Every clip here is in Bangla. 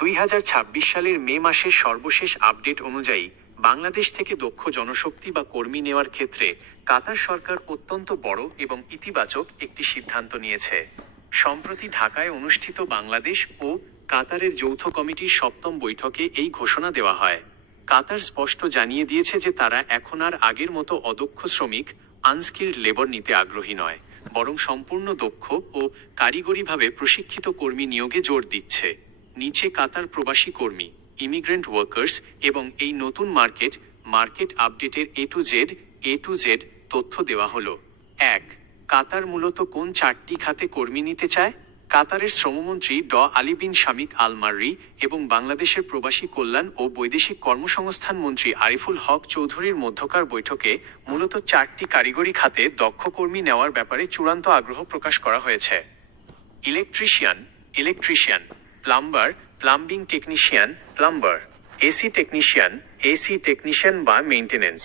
2026 সালের মে মাসের সর্বশেষ আপডেট অনুযায়ী বাংলাদেশ থেকে দক্ষ জনশক্তি বা কর্মী নেওয়ার ক্ষেত্রে কাতার সরকার অত্যন্ত বড় এবং ইতিবাচক একটি সিদ্ধান্ত নিয়েছে। সম্প্রতি ঢাকায় অনুষ্ঠিত বাংলাদেশ ও কাতারের যৌথ কমিটির 7ম বৈঠকে এই ঘোষণা দেওয়া হয়। কাতার স্পষ্ট জানিয়ে দিয়েছে যে তারা এখন আর আগের মতো অদক্ষ শ্রমিক, আনস্কিল্ড লেবার নিতে আগ্রহী নয়, বরং সম্পূর্ণ দক্ষ ও কারিগরিভাবে প্রশিক্ষিত কর্মী নিয়োগে জোর দিচ্ছে। নিচে কাতার প্রবাসী কর্মী, ইমিগ্রেন্ট ওয়ার্কার্স এবং এই নতুন মার্কেট আপডেটের এ টু জেড তথ্য দেওয়া হলো। 1. কাতার মূলত কোন 4টি খাতে কর্মী নিতে চায়? কাতারের শ্রমমন্ত্রী আলী বিন শামিক আল মাররি এবং বাংলাদেশের প্রবাসী কল্যাণ ও বৈদেশিক কর্মসংস্থান মন্ত্রী আরিফুল হক চৌধুরীর মধ্যকার বৈঠকে মূলত 4টি কারিগরি খাতে দক্ষ কর্মী নেওয়ার ব্যাপারে চূড়ান্ত আগ্রহ প্রকাশ করা হয়েছে। Electrician, plumbing technician, AC technician বা মেইনটেনেন্স,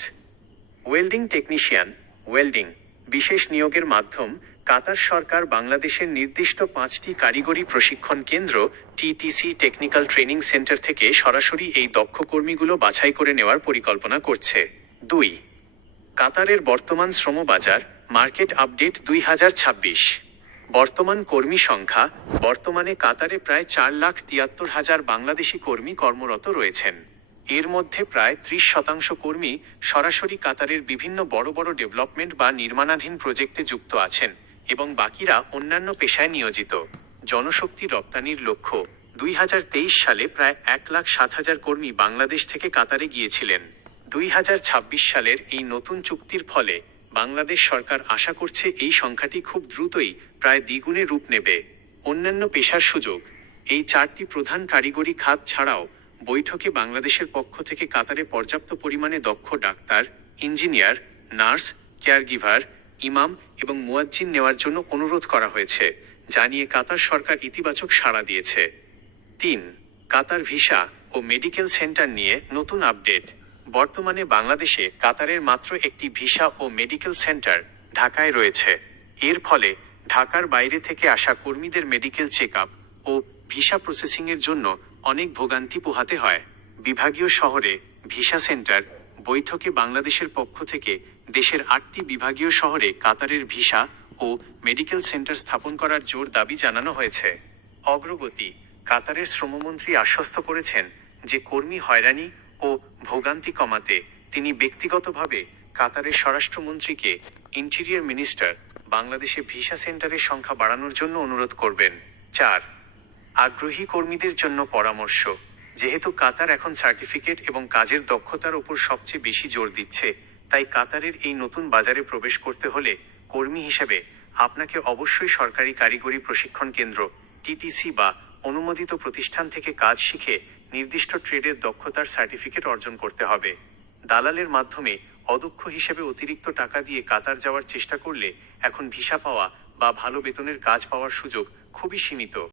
ওয়েল্ডিং। বিশেষ নিয়োগের মাধ্যম কাতার সরকার বাংলাদেশের নির্দিষ্ট 5টি কারিগরি প্রশিক্ষণ কেন্দ্র টিটিসি টেকনিক্যাল ট্রেনিং সেন্টার থেকে সরাসরি এই দক্ষ কর্মীগুলো বাছাই করে নেওয়ার পরিকল্পনা করছে। 2. কাতারের বর্তমান শ্রমবাজার মার্কেট আপডেট 2026। বর্তমান কর্মী সংখ্যা। বর্তমানে কাতারে প্রায় 4,73,000 বাংলাদেশি কর্মী কর্মরত রয়েছেন। এর মধ্যে প্রায় 30% কর্মী সরাসরি কাতারের বিভিন্ন বড় বড় ডেভেলপমেন্ট বা নির্মাণাধীন প্রজেক্টে যুক্ত আছেন এবং বাকিরা অন্যান্য পেশায় নিয়োজিত। জনশক্তি রপ্তানির লক্ষ্য। 2023 সালে প্রায় 1,07,000 কর্মী বাংলাদেশ থেকে কাতারে গিয়েছিলেন। 2026 সালের এই নতুন চুক্তির ফলে বাংলাদেশ সরকার আশা করছে এই সংখ্যাটি খুব দ্রুতই প্রায় দ্বিগুণে রূপ নেবে। অন্যান্য পেশার সুযোগ। এই 4টি প্রধান কারিগরি খাত ছাড়াও বৈঠকে বাংলাদেশের পক্ষ থেকে কাতারে পর্যাপ্ত পরিমাণে দক্ষ ডাক্তার, ইঞ্জিনিয়ার, নার্স, কেয়ারগিভার, ইমাম এবং মুয়াজ্জিন নেওয়ার জন্য অনুরোধ করা হয়েছে, যা নিয়ে কাতার সরকার ইতিবাচক সাড়া দিয়েছে। 3. কাতার ভিসা ও মেডিকেল সেন্টার নিয়ে নতুন আপডেট। বর্তমানে বাংলাদেশে কাতারের মাত্র একটি ভিসা ও মেডিকেল সেন্টার ঢাকায় রয়েছে। এর ফলে ঢাকার বাইরে থেকে আসা কর্মীদের মেডিকেল চেকআপ ও ভিসা প্রসেসিংয়ের জন্য অনেক ভোগান্তি পোহাতে হয়। বিভাগীয় শহরে ভিসা সেন্টার। বৈঠকে বাংলাদেশের পক্ষ থেকে দেশের 8টি বিভাগীয় শহরে কাতারের ভিসা ও মেডিকেল সেন্টার স্থাপন করার জোর দাবি জানানো হয়েছে। অগ্রগতি। কাতারের শ্রমমন্ত্রী আশ্বস্ত করেছেন যে কর্মী হয়রানি ও ভোগান্তি কমাতে তিনি ব্যক্তিগতভাবে কাতারের স্বরাষ্ট্রমন্ত্রীকে ইন্টেরিয়র মিনিস্টার বাংলাদেশে ভিসা সেন্টারের সংখ্যা বাড়ানোর জন্য অনুরোধ করবেন। 4. আগ্রহী কর্মীদের জন্য পরামর্শ। যেহেতু কাতার এখন সার্টিফিকেট এবং কাজের দক্ষতার উপর সবচেয়ে বেশি জোর দিচ্ছে, তাই কাতারের এই নতুন বাজারে প্রবেশ করতে হলে কর্মী হিসেবে আপনাকে অবশ্যই সরকারি কারিগরি প্রশিক্ষণ কেন্দ্র টিটিসি বা অনুমোদিত প্রতিষ্ঠান থেকে কাজ শিখে নির্দিষ্ট ট্রেডের দক্ষতার সার্টিফিকেট অর্জন করতে হবে। দালালের মাধ্যমে অদক্ষ হিসেবে অতিরিক্ত টাকা দিয়ে কাতার যাওয়ার চেষ্টা করলে এখন ভিসা পাওয়া বা ভালো বেতনের কাজ পাওয়ার সুযোগ খুবই সীমিত।